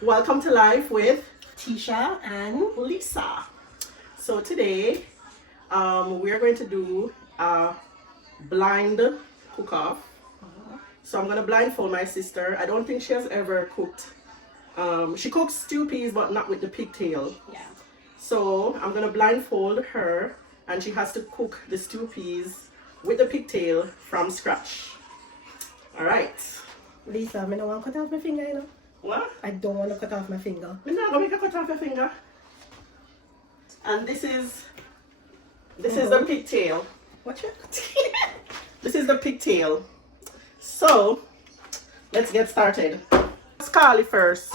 Welcome to Life with Tisha and Lisa. So today, we are going to do a blind cook-off. So I'm going to blindfold my sister. I don't think she has ever cooked. She cooks stew peas, but not with the pigtail. Yeah. So I'm going to blindfold her, and she has to cook the stew peas with the pigtail from scratch. All right. Lisa, I don't want to cut off my finger, you know. What? I don't want to cut off my finger. I'm not going to make a cut off your finger. And this is the pigtail. What's it? This is the pigtail. So let's get started. Scald it first.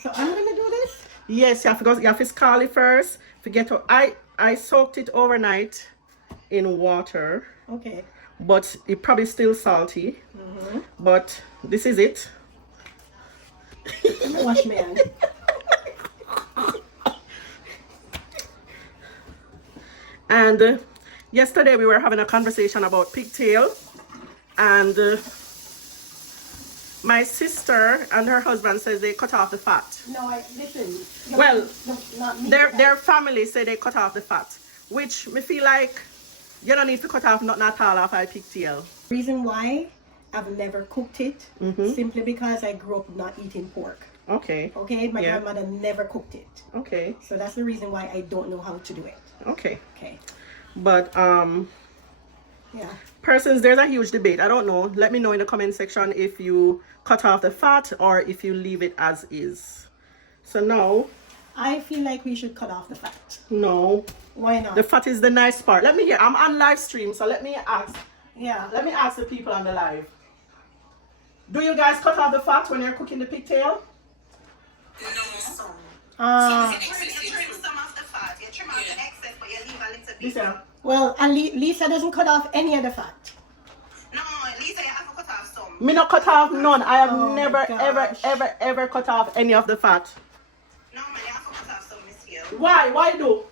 So I'm gonna do this? Yes, you have to scald it first. Forget to I soaked it overnight in water. Okay. But it probably still salty. But this is it. Wash my hand. And yesterday we were having a conversation about pigtail, and my sister and her husband says they cut off the fat. No, listen. Well, no, not me. their family say they cut off the fat, which me feel like you don't need to cut off nothing at all off a pigtail. Reason why I've never cooked it, simply because I grew up not eating pork. Okay. Okay, my grandmother never cooked it. Okay. So that's the reason why I don't know how to do it. Okay. Okay. But Yeah. persons, there's a huge debate. I don't know. Let me know in the comment section if you cut off the fat or if you leave it as is. So now, I feel like we should cut off the fat. no. Why not? The fat is the nice part. Let me hear. I'm on live stream, so let me ask. Yeah. Let me ask the people on the live. Do you guys cut off the fat when you're cooking the pigtail? No. Uh, You trim some of the fat. You trim out the excess, but you leave a little bit. Listen. well, and Lisa doesn't cut off any of the fat. No, Lisa, you have to cut off some. Me not cut off none. I have Oh, never, gosh. ever cut off any of the fat. No, man, you have to cut off some, Miss Hill. Why? Why do?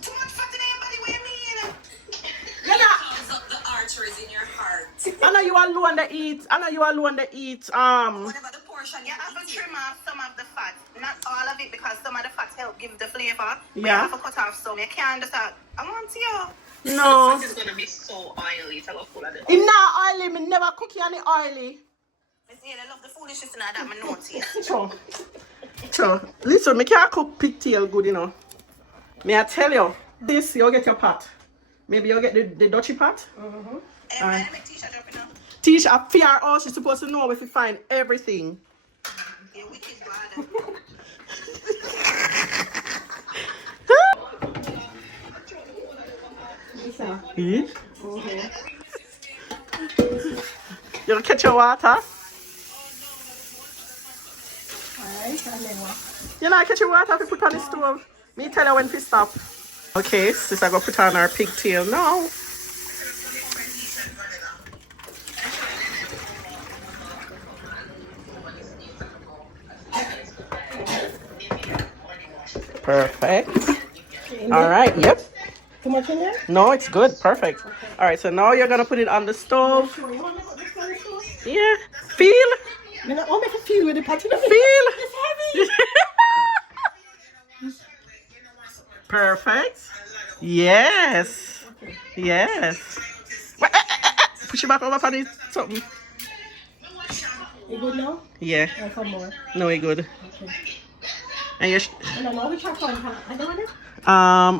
Too much fat in your body, what you mean? You're not. Close up the arteries in your heart. I know you alone that eat. Whatever the portion, you have to trim off some of the fat. Not all of it, because some of the fat help give the flavor. But you Yeah. have to cut off some. You can't just I want you. No. This is going to be so oily. It's all full of the It's not oily. Me never cook you any oily. Miss Hill, I love the foolishness in that, I notice. Sure. Listen, me can't cook pigtail good, you know. May I tell you? This, you'll get your pot. Maybe you'll get the Dutchy pot. I make Tisha drop it now. Teach a PR, she's supposed to know if you find everything. You wicked bad. Lisa. Eat. You'll catch your water. Alright, and then what? You know, catch your water if you put on the stove. Me tell you when to stop. Okay, sis, I go put on our pigtail now. Perfect. All right, yep. Too much in there? No, it's good. Perfect. All right, so now you're going to put it on the stove. You want to put this on the stove? Yeah. Feel? You know, I'll make a feel with the pot. You know, Feel? it's heavy. Perfect. Yes. Yes. Push it back over for the something. You good now? Yeah. Or some more? No, we good. Okay. And you I don't know which one. I don't want it.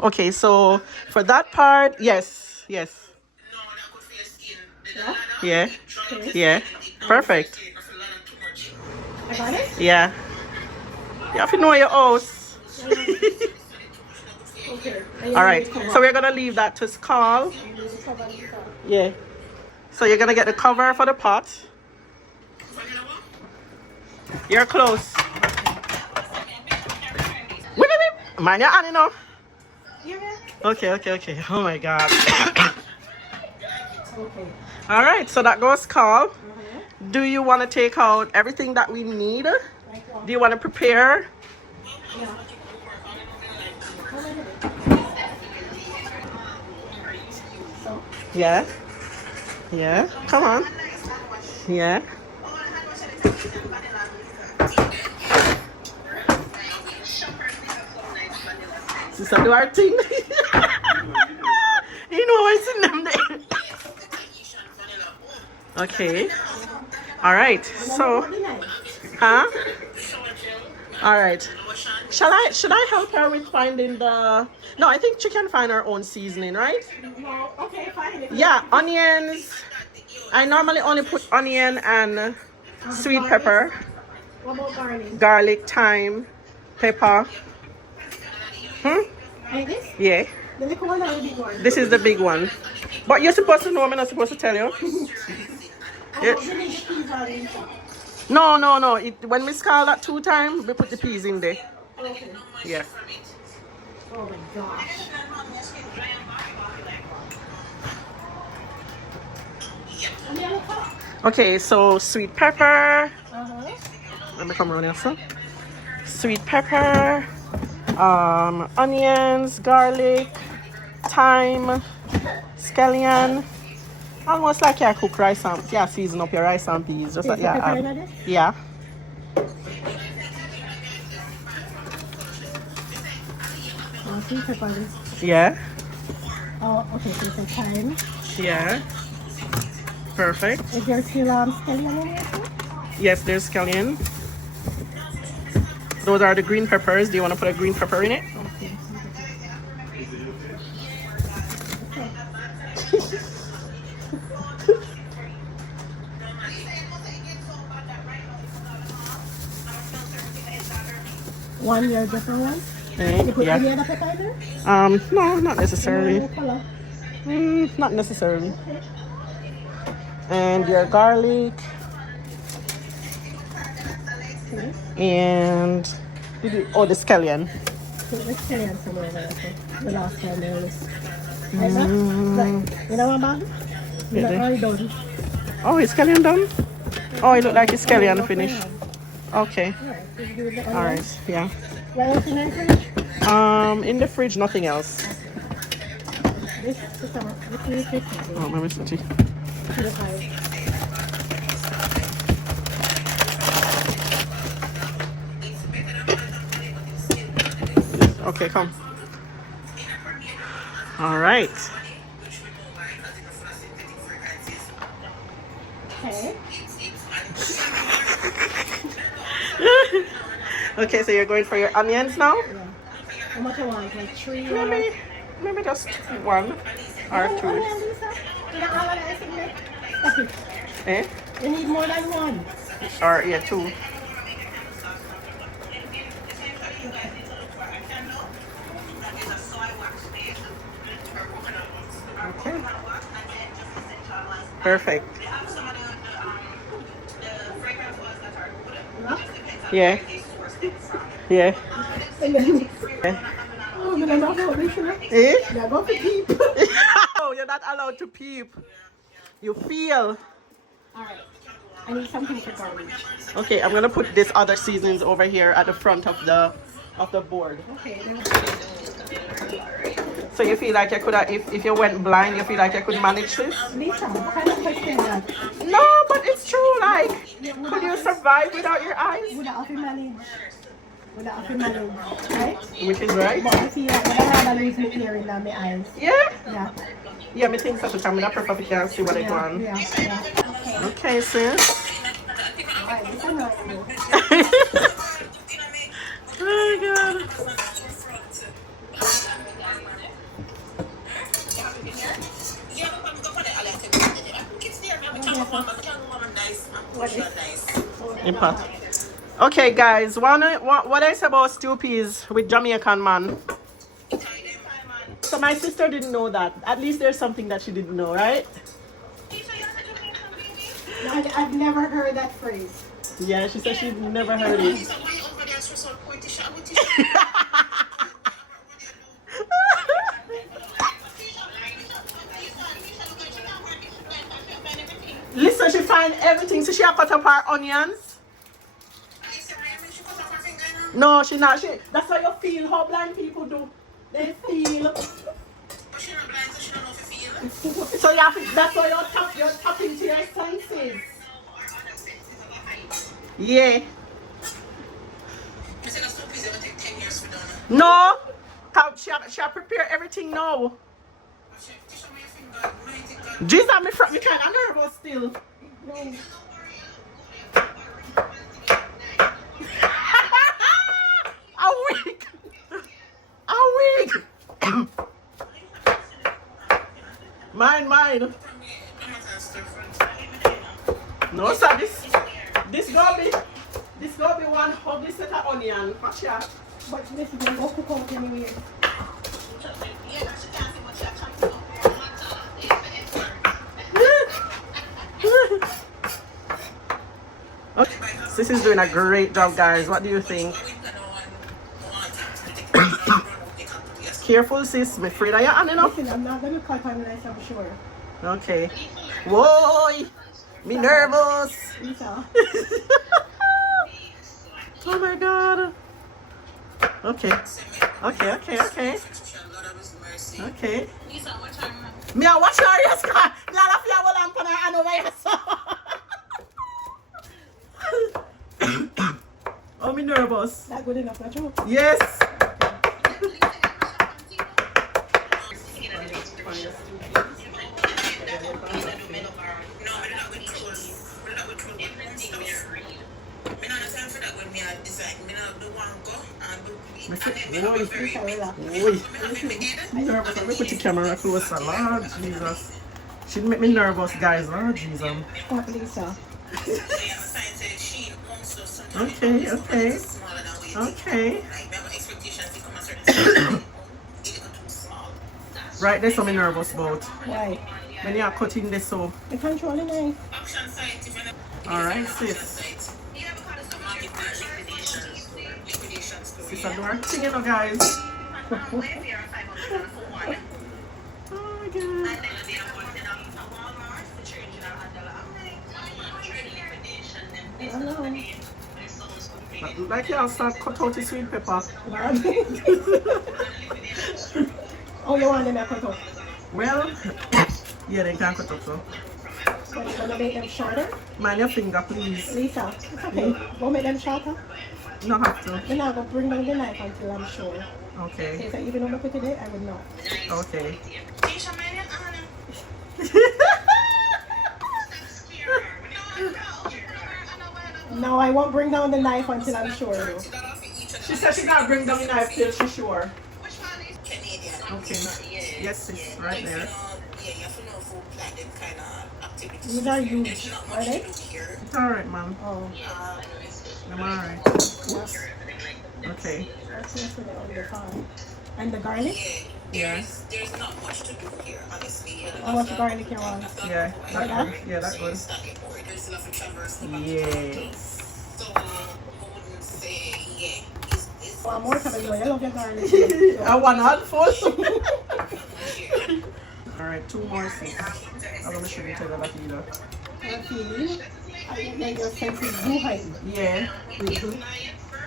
okay, so for that part, yes. Yes. Yeah? Yeah. Okay. Yeah. Perfect. I got it? Yeah. You have to know your house. Okay. All right. So we're gonna leave that to scald. Yeah. So you're gonna get the cover for the pot. You're close. Wait, wait. Man, you're on, you know. Okay. Oh my God. Okay. All right. So that goes scald. Do you want to take out everything that we need? Do you want to prepare? Yeah. So, Yeah. Yeah. Come on. Yeah. Sister, do our thing. You know what's in them there. Okay. All right. So, huh? All right. Should I help her with finding the? No, I think she can find her own seasoning, right? No, okay, fine. Yeah, onions. I normally only put onion and sweet pepper, What about garlic? garlic, thyme, pepper. Like this? Yeah. The little one or the big one? This is the big one. But you're supposed to know, I'm not supposed to tell you. Yeah. Oh, you need the peas on it. No. When we scald that 2 times, we put the peas in there. Okay. Yeah. Oh my gosh. Okay, so sweet pepper. Uh-huh. Let me come around here, so. Sweet pepper, onions, garlic, thyme, scallion. Almost like you cook rice and season up your rice and peas. Just like Pepper in it? yeah. Oh, sweet pepper. Yeah. Oh, okay, so it's a thyme. Yeah. Perfect. Is there still scallion in here too? Yes, there's scallion. Those are the green peppers. Do you want to put a green pepper in it? Okay. One your different one? You put any other pepper in there? No, not necessarily. No color. Not necessarily. And your garlic. Okay. And the scallion. Put the scallion somewhere there. Okay. The last time there was. Like that? Like, you know what about it? You're not already done. Oh, is scallion done? Oh, it looked like it's scallion finished. Okay. All right. Yeah. What else in the fridge? In the fridge, nothing else. This is summer. This is Oh, let me see. Okay, come. All right. Okay. Okay, so you're going for your onions now? Yeah. How much I want? Like 3 or... Maybe just 1 or 2. You don't have an ice in there? That's it. Eh? You need more than 1. Or yeah, 2. Okay. Perfect. Yeah. Yeah. And then... Yeah. Oh, but I'm not going to listen. Eh? Yeah, go for peep. Oh, you're not allowed to peep. You feel. Alright. I need something for garbage. Okay, I'm gonna put this other seasonings over here at the front of the board. Okay. So you feel like you could have, if you went blind, you feel like you could manage this? Lisa, what kind of question is that? No, but it's true. Like, could you survive without your eyes? Would I have to manage? Would I have to manage? Right? Which is right. But I feel like would I rather lose my hearing than my eyes? Yeah. Yeah. Yeah, me think so. I'm gonna prefer if you can see what it's on. Yeah. Yeah. Okay, sis. Alright, this is not cool. Oh my god. Impact. Okay, guys, what I say about Stewpeas with Jamaican man? So my sister didn't know that. At least there's something that she didn't know, right? I've never heard that phrase. Yeah, she said she never heard it. Listen, she find everything. So she have cut up her onions. No, she not. That's how you feel. How blind people do. They feel. So you have to, that's why you're tapping to your senses. Yeah. No, She have prepare everything now. Jesus, me kind of nervous still. No. A week. A week. Mine. No, sir, this gonna be one ugly set of onion. Watch out. But this is going to go cook out anyway. Okay. Sis is doing a great job, guys. What do you think? Careful, sis. I'm afraid of your hand, you know? Listen, I'm not going to cut unless I'm sure. Okay. Whoa! Me nervous. Lisa. Oh my god. Okay. Me I watch her, yes, God. Me I love you lamp and I know where you. Oh, me nervous. Not good enough, not true? Yes. Nervous. I'm put the camera closer. Lord Jesus. She make me nervous, guys. Lord Jesus. What, Lisa? Okay. Right, there's something nervous about. Why? When you are cutting this so. The controlling knife. Alright, sis. Sister, do her thing, you know, guys. Oh my god. I don't know. Like you start cut out the sweet pepper. Oh, you want them to cut out? Well, yeah, they can cut out so. So you're going to make them shorter? Mind your finger, please. Lisa, it's okay. Go make them shorter. No have to. Then I'm going to bring down the knife until I'm sure. Okay. Okay, so even though I put it there, I would know. Okay. No, I won't bring down the knife until I'm sure. Though. She said she gotta bring down the knife till she's sure. Okay. Yes, sis, right there. These are huge, are they? It's alright, man. Oh. I'm alright. Yes. Okay. That's yesterday on the farm. And the garlic? Yeah. There's not much to do here, honestly. How much garlic you want? Yeah, Like that that? good. Yeah, that good. There's enough of traverse. Yes. So I wouldn't say, it's One more time, I love your garlic. I want handful. Alright, two more sis. I'm gonna show you tell that either. I'm feeling. I think that your sense is blue height. Yeah.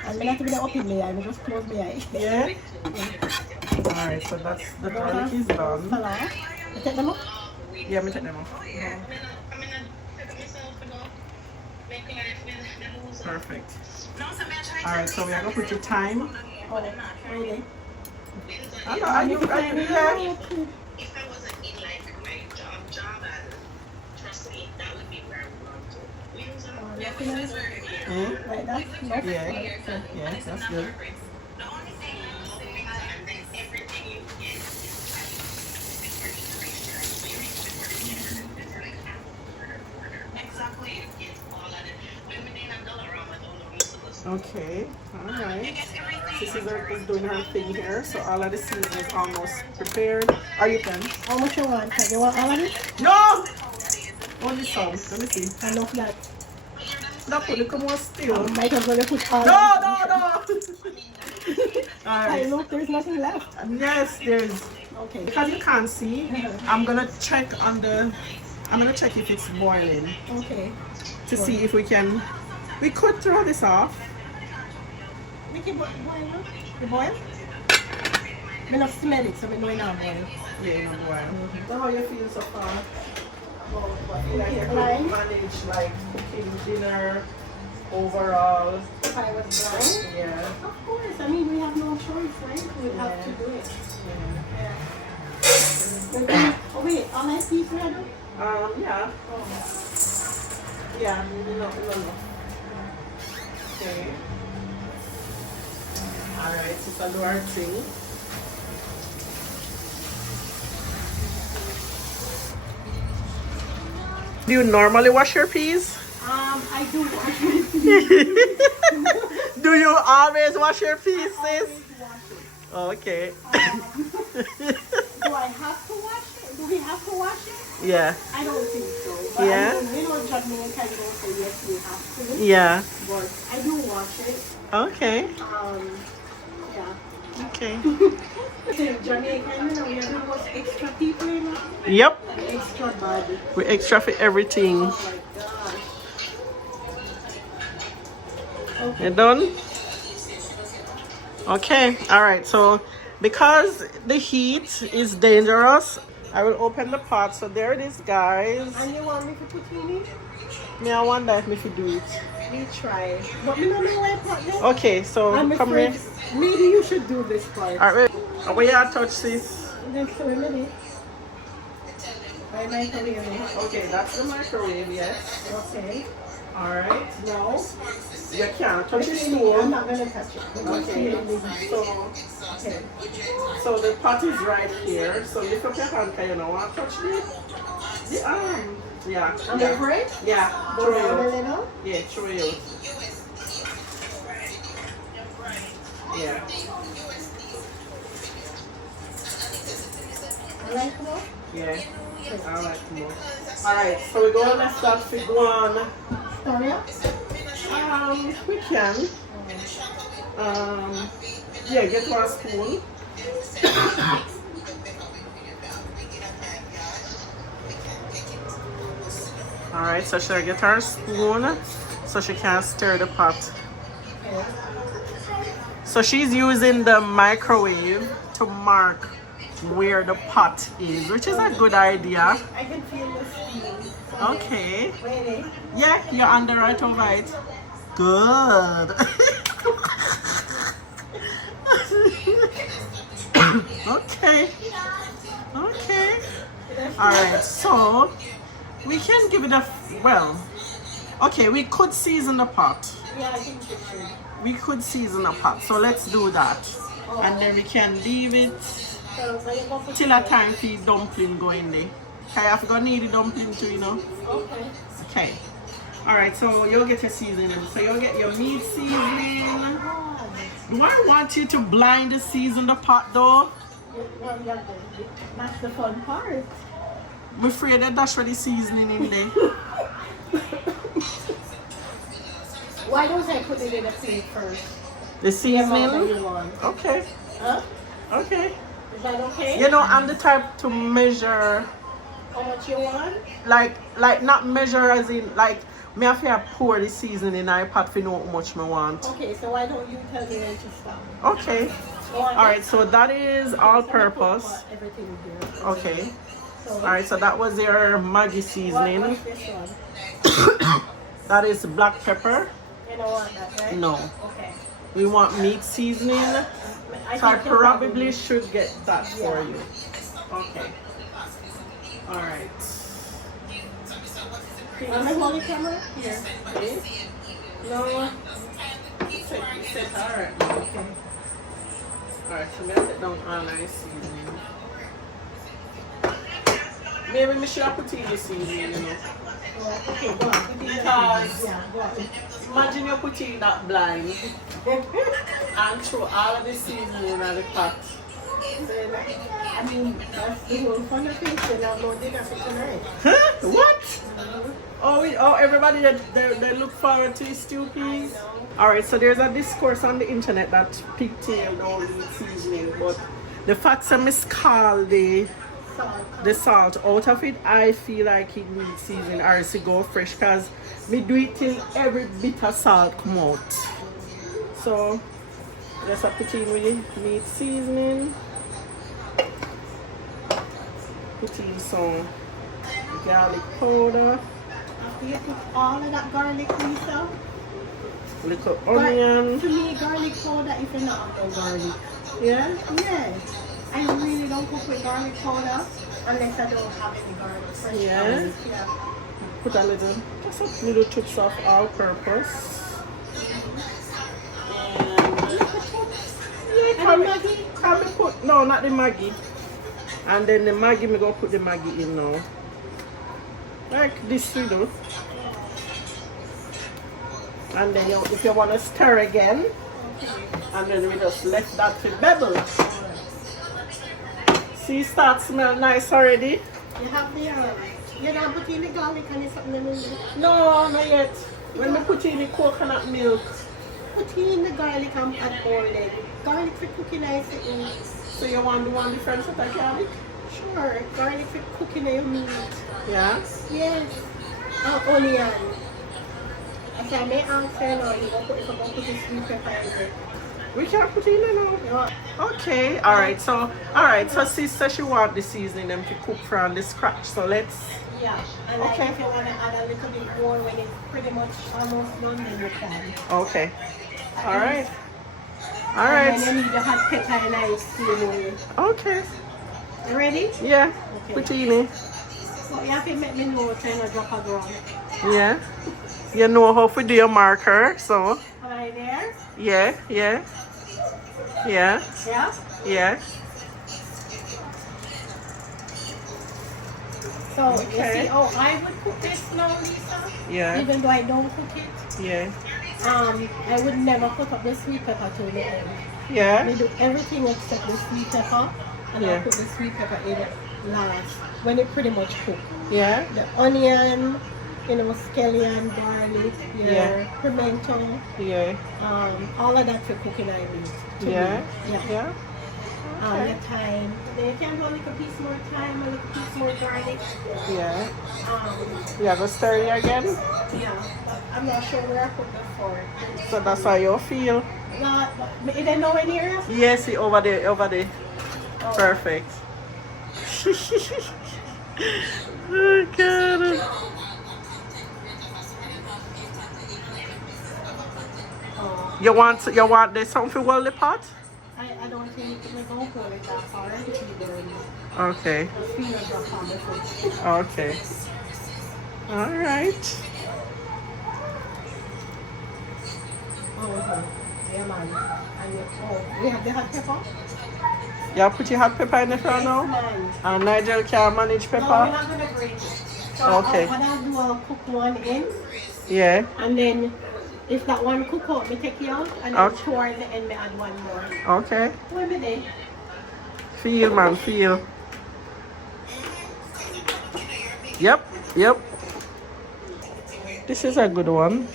I'm going to be up in there. I will just close my eyes. Yeah. Alright, so that's the garlic is done. Salad. You take them up? Yeah, me take them off. Perfect. Alright, so we are gonna put your thyme. Oh, really? I know, are you yeah. if I wasn't in like my job and trust me, that would be where I would want to. We use Oh, yeah, nothing else? Mm? Like that? Nope. Yeah, that's good. the only thing and then everything you get exactly you get all of it. When we didn't go around with all the resources. Okay, alright. This is doing her thing here, so all of the seasoning is almost prepared. Are you done? How much you want? You want all of it? No! Only some. Let me see. Enough that. That put come on still. Might as well put all No! Hey, Alright. look, there's nothing left. Yes, there's. Okay. Because you can't see, I'm gonna check if it's boiling Okay. to see if we can. We could throw this off. We can boil now. You boil? I not smell it, so I know it now boil. Yeah, in a while. So how you feel so far? Like you Blind? manage like cooking dinner overall. If I was blind? Yeah. Of course. I mean, we have no choice, right? We have to do it. Oh wait, all my piece ready? Yeah. Oh. Yeah, no. Okay. Alright, so do our thing. Do you normally wash your peas? I do wash my peas. Do you always wash your peas, I sis? always wash it. Okay. Do I have to wash it? Do we have to wash it? Yeah. I don't think so. But Yeah? I mean, you know, Jamaican don't say yes, we have to. Yeah. But I do wash it. Okay. Yeah. Okay. In Jamaican, you know, we are the most extra people, you know. Yep. Extra bad. We extra for everything. Oh my gosh. You done? Okay. Alright, so because the heat is dangerous, I will open the pot. So there it is, guys. And you want me to put in it? Me, I wonder if me should do it. We try. But me don't know why I put this. Okay, so I'm come afraid here. maybe you should do this part. Alright, where you touch this? Just for a minute. I microwave it. Okay, that's the microwave, yes. Okay. Alright. Now, You can't touch the I'm stove. not gonna touch it. I'm gonna see Okay. it later. So, Okay. so the pot is right here. So lift up your hand, can you know what? Touch the arm. Yeah. Am I Yeah. right? Yeah. Go Throw down a it. little. Yeah, throw it. Yeah. I like more. Yeah. I like more. Alright, so we're gonna start to go on. Sorry. We can. Yeah, get one spoon. Alright, so she'll get her spoon so she can stir the pot. So she's using the microwave to mark where the pot is, which is a good idea. I can feel the steam. Okay. Wait. Yeah, you're on the right over it. Good. Okay. Okay. Alright, so we can give it a well. Okay, we could season the pot. Yeah, I think you should. We could season the pot, so let's do that. And then we can leave it So, when you go put till a time for the dumpling go in there. Okay, I've got need the dumpling too, you know. Okay. Okay. Alright, so you'll get your seasoning. So you'll get your meat seasoning. Do I want you to blind season the pot though? Well, yeah, that's the fun part. I'm afraid that that's where the seasoning in there. Why don't I put it in a plate first? The The amount that seasoning? you want. Okay. Huh? Okay. Is that okay? You know, I'm the type to measure, How much you want? like not measure as in, like, me have to pour the seasoning in my pot to know how much me want. Okay, so why don't you tell me when to stop? Okay. Alright, so that is all purpose. Everything here. Okay. So, Alright, so that was your Maggi seasoning. what's this one? That is black pepper. You don't want that, right? No. Okay. We want meat seasoning. So I think you probably should get that for Yeah. you. Okay. Alright. On the holy camera? Here. Okay. No. Sit. Alright. Okay. Alright, so I'm gonna put down all nice seasoning. Maybe we should have put in the seasoning, you know. Okay, go on. Because Yeah, go on. imagine you're putting that blind and throw all of the seasoning in the pot. I mean, that's the whole fun of things. We're not no dinner for tonight. Huh? What? Oh, everybody they look forward to Stewpeas. Alright, so there's a discourse on the internet that Pigtail don't eat seasoning, but the fact that is called the salt out of it, I feel like it needs seasoning or else it go fresh, because me do it till every bit of salt come out. So just put in with meat seasoning. Put in some garlic powder, After you put all of that garlic, Lisa, little onion. to me, garlic powder if you're not on garlic. Yeah? Yeah. I really don't cook with garlic powder. Unless I don't have any garlic. Fresh Yeah. garlic. Yeah. Put a little, just a little chips of all-purpose. Yeah, can we put, no, not the Maggi. And then the Maggi, me go put the Maggi in now. Like this little. And then if you want to stir again, and then we just let that to bubble. See, it starts smell nice already. You have the, you're not putting the garlic and something in it. No, not yet. When we put in the coconut milk. Put in the garlic and add boiling. Garlic for cooking nice in. So you want the one difference with the garlic? Sure, garlic for cooking your meat. Yeah? Yes. Onion. As I may answer now, you go put the sweet pepper in it. We can put in it now. Yeah. Okay, so sister she want the seasoning them to cook from the scratch. So let's Yeah. And like Okay. if you want to add a little bit more when it's pretty much almost done, then you can. okay. Alright. And Alright. then you need the hot pepper and ice cream. Okay. You ready? Yeah. Okay. Put in it. So you have to make me know trying to drop a ground. Yeah. You know how to do your marker, so Right there? yeah. Yeah? Yeah. So Okay. you see, I would cook this now, Lisa. Yeah. Even though I don't cook it. Yeah. I would never put up the sweet pepper till the end. Yeah. We do everything except the sweet pepper, and Yeah. I'll put the sweet pepper in last when it pretty much cook. Yeah. The onion, scallion, garlic, Yeah. pimento, Yeah. all of that for cooking I need. to Yeah. me. Yeah. Yeah. Okay. The thyme. Then you can do a little piece more thyme, a little piece more garlic. Yeah. Um, You go stir it again. yeah, but I'm not sure where I put the fork. So that's how you feel. But is there no any area? Yes, over there. Oh. Perfect. Oh God. Oh, You want there's something for hold the pot? I don't think we don't hold it that far either. Okay. The fingers are on the foot. Okay. All right. Oh, yeah, man. We have the hot pepper? You put your hot pepper in the front now? Man. And Nigel can manage No, we're pepper? not going to grate it. So Okay. what I'll do, I'll cook one in, Yeah. and then if that one cook out, we take it out, and then Okay. toward the end, we add one more. Okay. One minute. Feel, man, feel. Yep. This is a good one.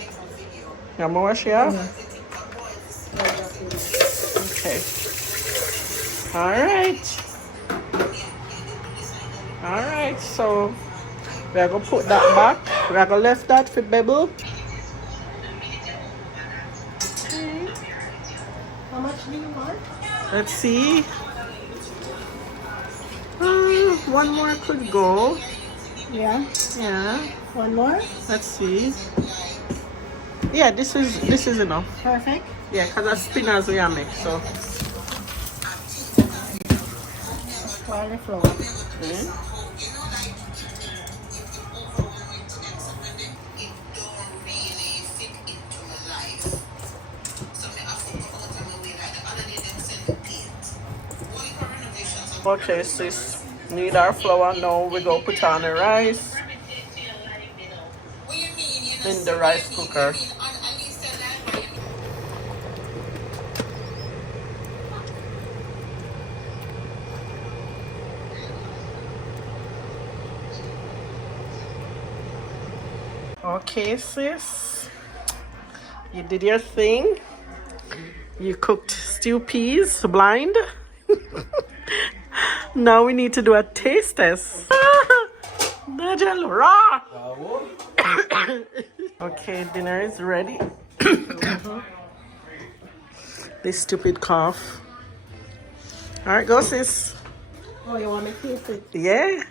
You want to wash it off? Okay. All right. So we're gonna put that back. We're gonna left that for bubble. How much do you want? Let's see. One more could go. Yeah. Yeah. One more? Let's see. Yeah, this is enough. Perfect. Yeah, because that's spinners we are make, so. Cauliflower. Okay, sis. Need our flour now. We go put on the rice in the rice cooker. Okay, sis. You did your thing. You cooked stew peas blind. Now we need to do a taste test. Nigel, raw. Okay, dinner is ready. This stupid cough. All right, go, sis. Oh, you want me to taste it? Yeah,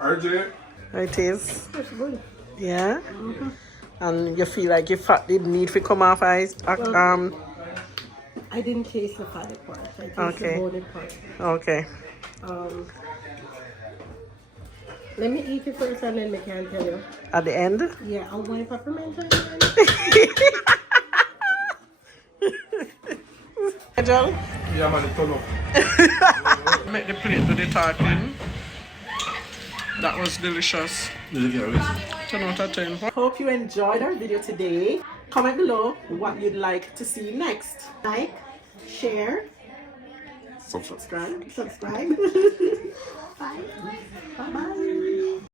RJ? it is. It's good. Yeah. And you feel like your fat didn't need to come off ice. I didn't taste the fatty part. I tasted Okay. the bony part. Okay. Let me eat it first and then I can tell you. At the end? Yeah, I'm going peppermint. Angel? Yeah, man, it's turn up. Make the plate to the tartan. That was delicious. 10 out of 10. Hope you enjoyed our video today. Comment below what you'd like to see next. Like, share, subscribe. Bye. Bye-bye.